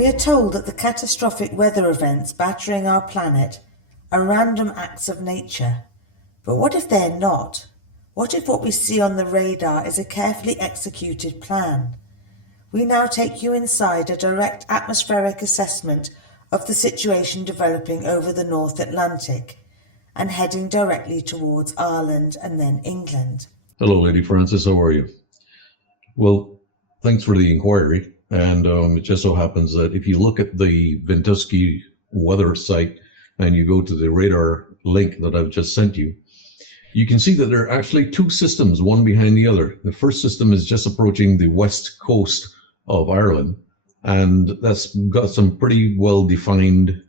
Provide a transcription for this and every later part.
We are told that the catastrophic weather events battering our planet are random acts of nature. But what if they're not? What if what we see on the radar is a carefully executed plan? We now take you inside a direct atmospheric assessment of the situation developing over the North Atlantic and heading directly towards Ireland and then England. Hello, Lady Francis. How are you? Well, thanks for the inquiry. And it just so happens that if you look at the Ventusky weather site and you go to the radar link that I've just sent you, you can see that there are actually two systems, one behind the other. The first system is just approaching the west coast of Ireland, and that's got some pretty well-defined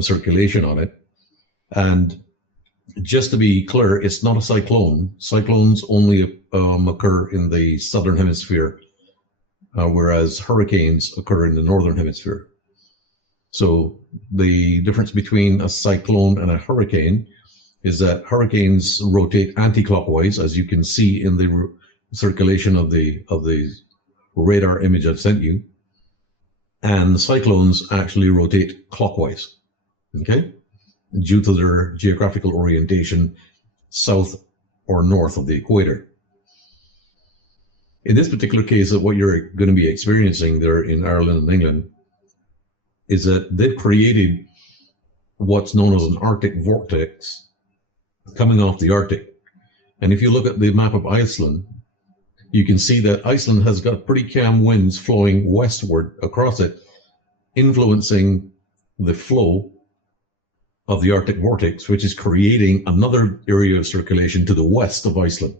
circulation on it. And just to be clear, it's not a cyclone. Cyclones only occur in the Southern Hemisphere, whereas hurricanes occur in the Northern Hemisphere. So the difference between a cyclone and a hurricane is that hurricanes rotate anti-clockwise, as you can see in the circulation of the radar image I've sent you, and cyclones actually rotate clockwise, okay, due to their geographical orientation south or north of the equator. In this particular case, what you're going to be experiencing there in Ireland and England is that they've created what's known as an Arctic vortex coming off the Arctic. And if you look at the map of Iceland, you can see that Iceland has got pretty calm winds flowing westward across it, influencing the flow of the Arctic vortex, which is creating another area of circulation to the west of Iceland.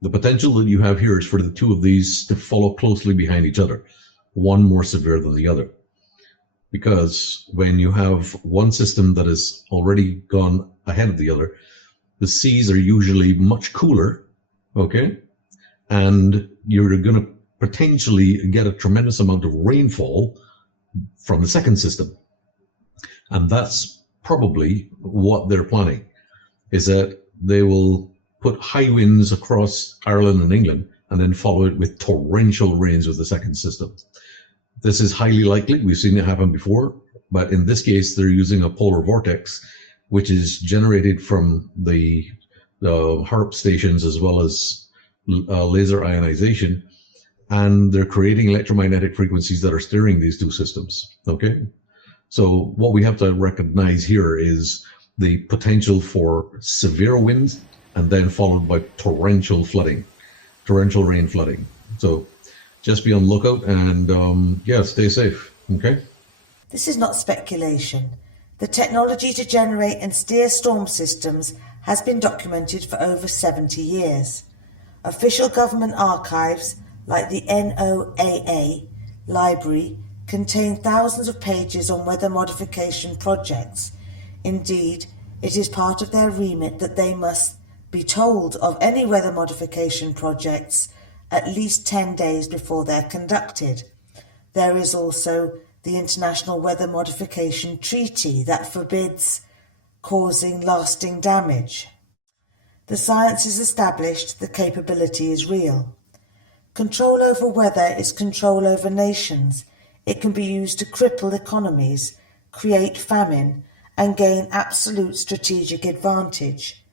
The potential that you have here is for the two of these to follow closely behind each other, one more severe than the other. Because when you have one system that has already gone ahead of the other, the seas are usually much cooler, okay? And you're going to potentially get a tremendous amount of rainfall from the second system. And that's probably what they're planning, is that they will put high winds across Ireland and England and then follow it with torrential rains with the second system. This is highly likely. We've seen it happen before, but in this case, they're using a polar vortex, which is generated from the HAARP stations as well as laser ionization, and they're creating electromagnetic frequencies that are steering these two systems, okay? So what we have to recognize here is the potential for severe winds and then followed by torrential flooding, torrential rain flooding. So just be on lookout and yeah, stay safe, okay? This is not speculation. The technology to generate and steer storm systems has been documented for over 70 years. Official government archives, like the NOAA library, contain thousands of pages on weather modification projects. Indeed, it is part of their remit that they must be told of any weather modification projects at least 10 days before they're conducted. There is also the International Weather Modification Treaty that forbids causing lasting damage. The science is established, the capability is real. Control over weather is control over nations. It can be used to cripple economies, create famine, and gain absolute strategic advantage.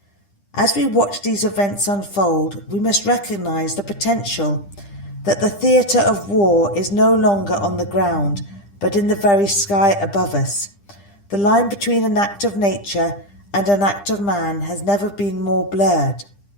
As we watch these events unfold, we must recognize the potential that the theatre of war is no longer on the ground, but in the very sky above us. The line between an act of nature and an act of man has never been more blurred.